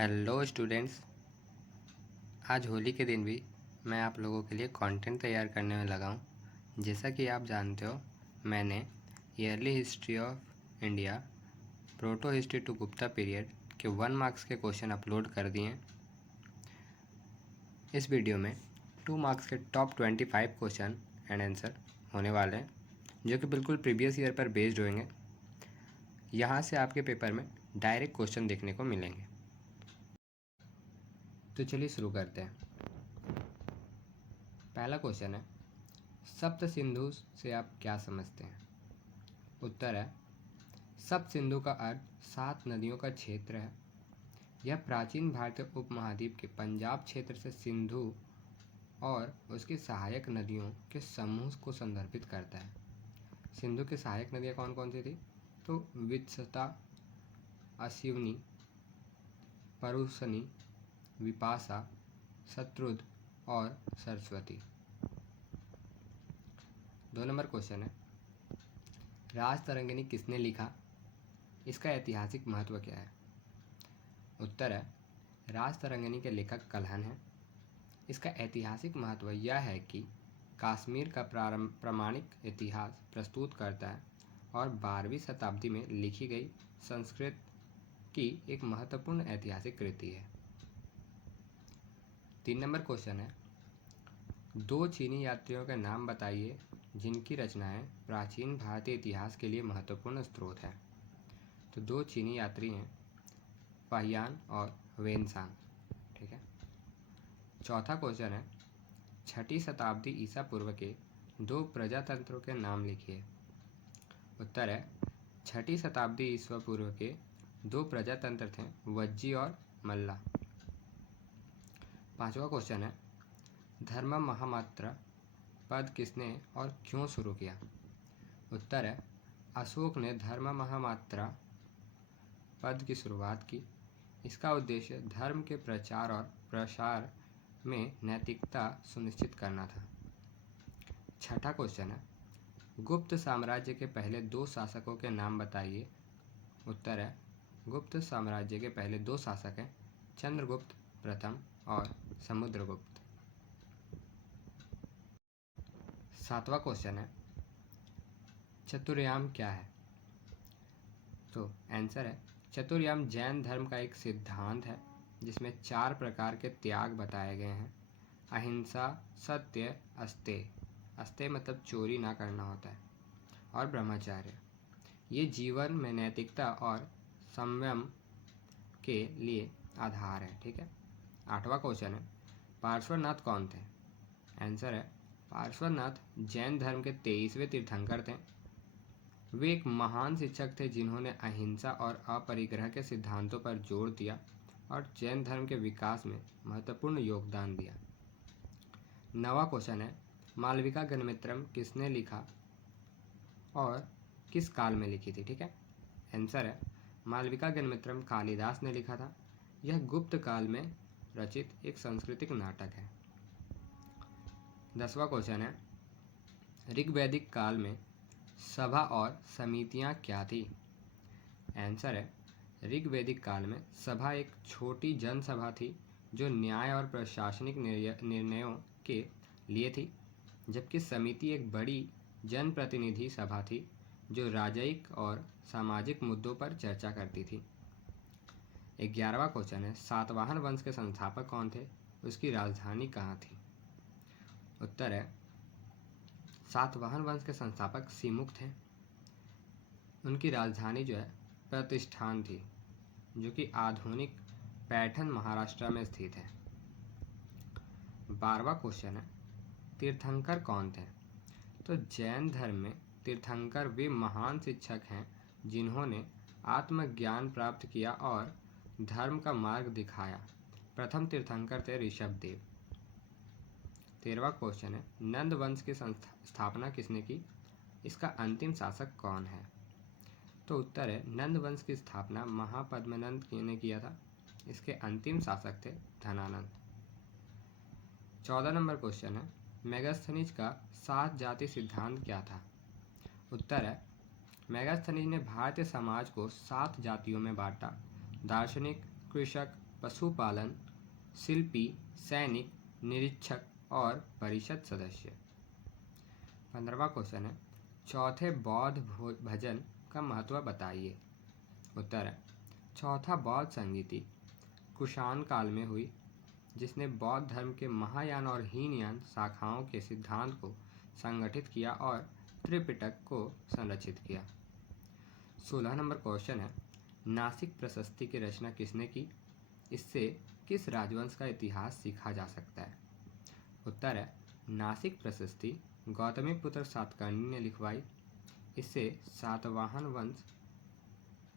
Hello students. आज होली के दिन भी मैं आप लोगों के लिए कंटेंट तैयार करने में लगा हूँ। जैसा कि आप जानते हो, मैंने early history of India proto history to Gupta period के 1 मार्क्स के क्वेश्चन अपलोड कर दिए हैं। इस वीडियो में 2 मार्क्स के टॉप 25 क्वेश्चन एंड आंसर होने वाले हैं, जो कि बिल्कुल प्रीवियस ईयर पर बेस्ड होंगे। यहाँ से आपके पेपर में डायरेक्ट क्वेश्चन देखने को मिलेंगे। तो चलिए शुरू करते हैं। पहला क्वेश्चन है, सप्त सिंधु से आप क्या समझते हैं? उत्तर है, सप्त सिंधु का अर्थ 7 नदियों का क्षेत्र है। यह प्राचीन भारतीय उपमहाद्वीप के पंजाब क्षेत्र से सिंधु और उसकी सहायक नदियों के समूह को संदर्भित करता है। सिंधु की सहायक नदियाँ कौन कौन सी थी? तो वित्सता, असिवनी, परुसनी, विपासा, शत्रुद और सरस्वती। 2 नंबर क्वेश्चन है, राजतरंगिणी किसने लिखा? इसका ऐतिहासिक महत्व क्या है? उत्तर है, राजतरंगिणी के लेखक कल्हण हैं। इसका ऐतिहासिक महत्व यह है कि कश्मीर का प्रामाणिक इतिहास प्रस्तुत करता है और 12वीं शताब्दी में लिखी गई संस्कृत की एक महत्वपूर्ण ऐतिहासिक कृति है। 3 नंबर क्वेश्चन है, 2 चीनी यात्रियों के नाम बताइए जिनकी रचनाएं प्राचीन भारतीय इतिहास के लिए महत्वपूर्ण स्रोत हैं। तो 2 चीनी यात्री हैं, फाहियान और वेनसांग। ठीक है। चौथा क्वेश्चन है, 6ठी शताब्दी ईसा पूर्व के 2 प्रजातंत्रों के नाम लिखिए। उत्तर है, 6ठी शताब्दी ईसा पूर्व के 2 प्रजातंत्र थे, वज्जी और मल्ला। 5वां क्वेश्चन है, धर्म महामात्रा पद किसने और क्यों शुरू किया? उत्तर है, अशोक ने धर्म महामात्रा पद की शुरुआत की। इसका उद्देश्य धर्म के प्रचार और प्रसार में नैतिकता सुनिश्चित करना था। 6ठा क्वेश्चन है, गुप्त साम्राज्य के पहले 2 शासकों के नाम बताइए। उत्तर है, गुप्त साम्राज्य के पहले 2 शासक हैं, चंद्रगुप्त प्रथम और समुद्रगुप्त। 7वां क्वेश्चन है, चतुर्याम क्या है? तो आंसर है, चतुर्याम जैन धर्म का एक सिद्धांत है जिसमें 4 प्रकार के त्याग बताए गए हैं। अहिंसा, सत्य, अस्तेय, अस्तेय मतलब चोरी ना करना होता है, और ब्रह्मचर्य। ये जीवन में नैतिकता और संयम के लिए आधार है। ठीक है। 8वां क्वेश्चन है, पार्श्वनाथ कौन थे? आंसर है, पार्श्वनाथ जैन धर्म के 23वें तीर्थंकर थे। वे एक महान शिक्षक थे जिन्होंने अहिंसा और अपरिग्रह के सिद्धांतों पर जोर दिया और जैन धर्म के विकास में महत्वपूर्ण योगदान दिया। 9वां क्वेश्चन है, मालविका गणमित्रम किसने लिखा और किस काल में लिखी थी? ठीक है। आंसर है, मालविका गणमित्रम कालिदास ने लिखा था। यह गुप्त काल में रचित एक सांस्कृतिक नाटक है। 10वां क्वेश्चन है, ऋग्वैदिक काल में सभा और समितियां क्या थी? आंसर है, ऋग्वैदिक काल में सभा एक छोटी जनसभा थी जो न्याय और प्रशासनिक निर्णयों के लिए थी, जबकि समिति एक बड़ी जनप्रतिनिधि सभा थी जो राजयिक और सामाजिक मुद्दों पर चर्चा करती थी। 11वां क्वेश्चन है, सातवाहन वंश के संस्थापक कौन थे? उसकी राजधानी कहाँ थी? उत्तर है, सातवाहन वंश के संस्थापक सिमुक थे। उनकी राजधानी जो है प्रतिष्ठान थी, जो कि आधुनिक पैठन महाराष्ट्र में स्थित है। 12वां क्वेश्चन है, तीर्थंकर कौन थे? तो जैन धर्म में तीर्थंकर वे महान शिक्षक हैं जिन्होंने आत्मज्ञान प्राप्त किया और धर्म का मार्ग दिखाया। प्रथम तीर्थंकर थे ऋषभदेव। 13वां क्वेश्चन है, नंद वंश की स्थापना किसने की? इसका अंतिम शासक कौन है? तो उत्तर है, नंद वंश की स्थापना महापद्मनंद ने किया था। इसके अंतिम शासक थे धनानंद। 14 नंबर क्वेश्चन है, मेगास्थनीज का 7 जाति सिद्धांत क्या था? उत्तर है, मेगास्थनीज ने भारतीय समाज को 7 जातियों में बांटा। दार्शनिक, कृषक, पशुपालन, शिल्पी, सैनिक, निरीक्षक और परिषद सदस्य। 15वां क्वेश्चन है, चौथे बौद्ध भजन का महत्व बताइए। उत्तर है, चौथा बौद्ध संगीति कुषाण काल में हुई, जिसने बौद्ध धर्म के महायान और हीनयान शाखाओं के सिद्धांत को संगठित किया और त्रिपिटक को संरक्षित किया। 16 नंबर क्वेश्चन है, नासिक प्रशस्ति की रचना किसने की? इससे किस राजवंश का इतिहास सीखा जा सकता है? उत्तर है, नासिक प्रशस्ति गौतमीपुत्र सातकर्णी ने लिखवाई। इससे सातवाहन वंश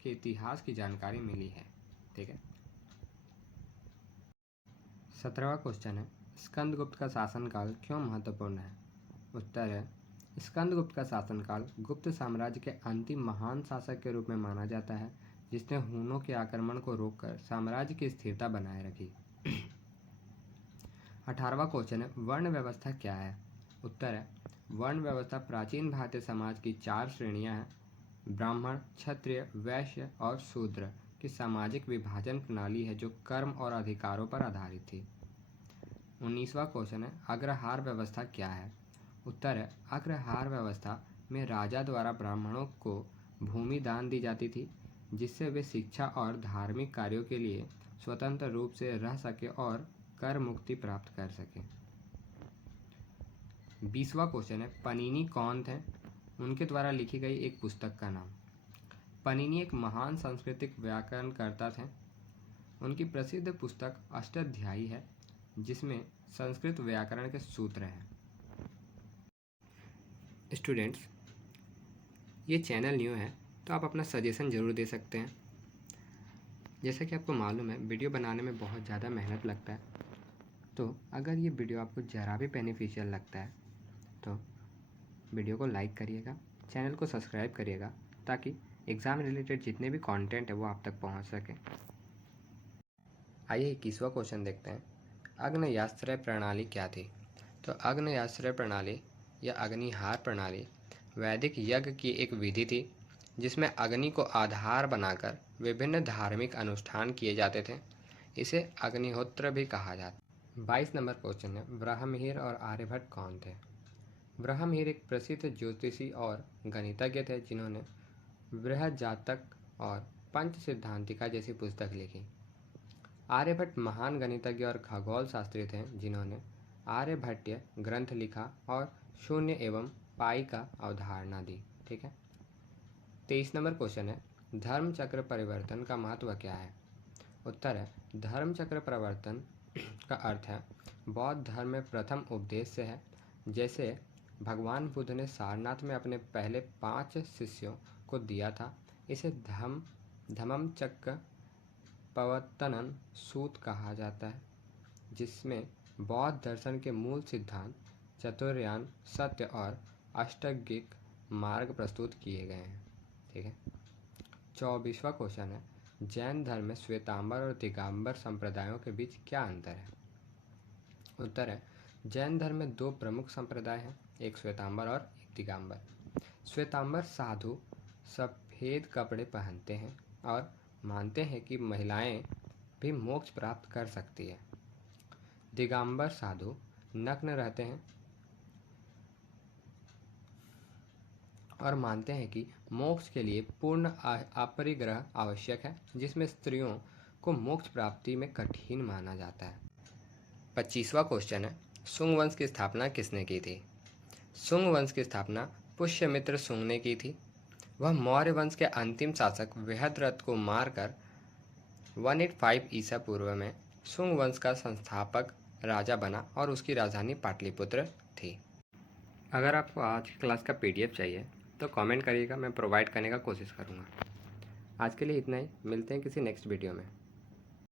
के इतिहास की जानकारी मिली है। ठीक है। 17वां क्वेश्चन है, स्कंदगुप्त का शासनकाल क्यों महत्वपूर्ण है? उत्तर है, स्कंदगुप्त का शासनकाल गुप्त साम्राज्य के अंतिम महान शासक के रूप में माना जाता है, जिसने हूनों के आक्रमण को रोककर साम्राज्य की स्थिरता बनाए रखी। 18वां क्वेश्चन है, वर्ण व्यवस्था क्या है? उत्तर है, वर्ण व्यवस्था प्राचीन भारतीय समाज की 4 श्रेणियां हैं। ब्राह्मण, क्षत्रिय, वैश्य और शूद्र की सामाजिक विभाजन प्रणाली है जो कर्म और अधिकारों पर आधारित थी। 19वां क्वेश्चन है, अग्रहार व्यवस्था क्या है? उत्तर है, अग्रहार व्यवस्था में राजा द्वारा ब्राह्मणों को भूमि दान दी जाती थी, जिससे वे शिक्षा और धार्मिक कार्यों के लिए स्वतंत्र रूप से रह सके और कर मुक्ति प्राप्त कर सके। 20वां क्वेश्चन है, पनीनी कौन थे? उनके द्वारा लिखी गई एक पुस्तक का नाम। पनीनी एक महान सांस्कृतिक व्याकरणकर्ता थे। उनकी प्रसिद्ध पुस्तक अष्टाध्यायी है, जिसमें संस्कृत व्याकरण के सूत्र हैं। स्टूडेंट्स, ये चैनल न्यू है तो आप अपना सजेशन ज़रूर दे सकते हैं। जैसा कि आपको मालूम है, वीडियो बनाने में बहुत ज़्यादा मेहनत लगता है, तो अगर ये वीडियो आपको ज़रा भी बेनिफिशियल लगता है तो वीडियो को लाइक करिएगा, चैनल को सब्सक्राइब करिएगा, ताकि एग्ज़ाम रिलेटेड जितने भी कंटेंट है वो आप तक पहुंच सके। आइए 21वां क्वेश्चन देखते हैं, अग्न्याश्रय प्रणाली क्या थी? तो अग्न्याश्रय प्रणाली या अग्निहार प्रणाली वैदिक यज्ञ की एक विधि थी, जिसमें अग्नि को आधार बनाकर विभिन्न धार्मिक अनुष्ठान किए जाते थे। इसे अग्निहोत्र भी कहा जाता। 22 नंबर क्वेश्चन है, ब्रह्ममिहिर और आर्यभट्ट कौन थे? ब्रह्ममिहिर एक प्रसिद्ध ज्योतिषी और गणितज्ञ थे, जिन्होंने बृहज्जातक और पंच सिद्धांतिका जैसी पुस्तक लिखी। आर्यभट्ट महान गणितज्ञ और खगोल शास्त्री थे, जिन्होंने आर्यभट्टीय ग्रंथ लिखा और शून्य एवं पाई का अवधारणा दी। ठीक है। 23 नंबर क्वेश्चन है, धर्म चक्र परिवर्तन का महत्व क्या है? उत्तर है, धर्म चक्र परिवर्तन का अर्थ है बौद्ध धर्म में प्रथम उपदेश से है। जैसे भगवान बुद्ध ने सारनाथ में अपने पहले 5 शिष्यों को दिया था। इसे धम्म चक्र प्रवर्तन सूत्र कहा जाता है, जिसमें बौद्ध दर्शन के मूल सिद्धांत चतुर्यान, सत्य और अष्टांगिक मार्ग प्रस्तुत किए गए हैं। ठीक है। 24वां क्वेश्चन है, जैन धर्म में श्वेतांबर और दिगंबर संप्रदायों के बीच क्या अंतर है? उत्तर है, जैन धर्म में 2 प्रमुख संप्रदाय हैं, एक श्वेतांबर और एक दिगंबर। श्वेतांबर साधु सफ़ेद कपड़े पहनते हैं और मानते हैं कि महिलाएं भी मोक्ष प्राप्त कर सकती है। दिगंबर साधु नग्न रहते हैं और मानते हैं कि मोक्ष के लिए पूर्ण अपरिग्रह आवश्यक है, जिसमें स्त्रियों को मोक्ष प्राप्ति में कठिन माना जाता है। 25वां क्वेश्चन है, शुंग वंश की स्थापना किसने की थी? शुंग वंश की स्थापना पुष्यमित्र शुंग ने की थी। वह मौर्य वंश के अंतिम शासक बृहद्रथ को मारकर 185 ईसा पूर्व में शुंग वंश का संस्थापक राजा बना और उसकी राजधानी पाटलिपुत्र थी। अगर आपको आज की क्लास का PDF चाहिए तो कमेंट करिएगा, मैं प्रोवाइड करने का कोशिश करूँगा। आज के लिए इतना ही, मिलते हैं किसी नेक्स्ट वीडियो में।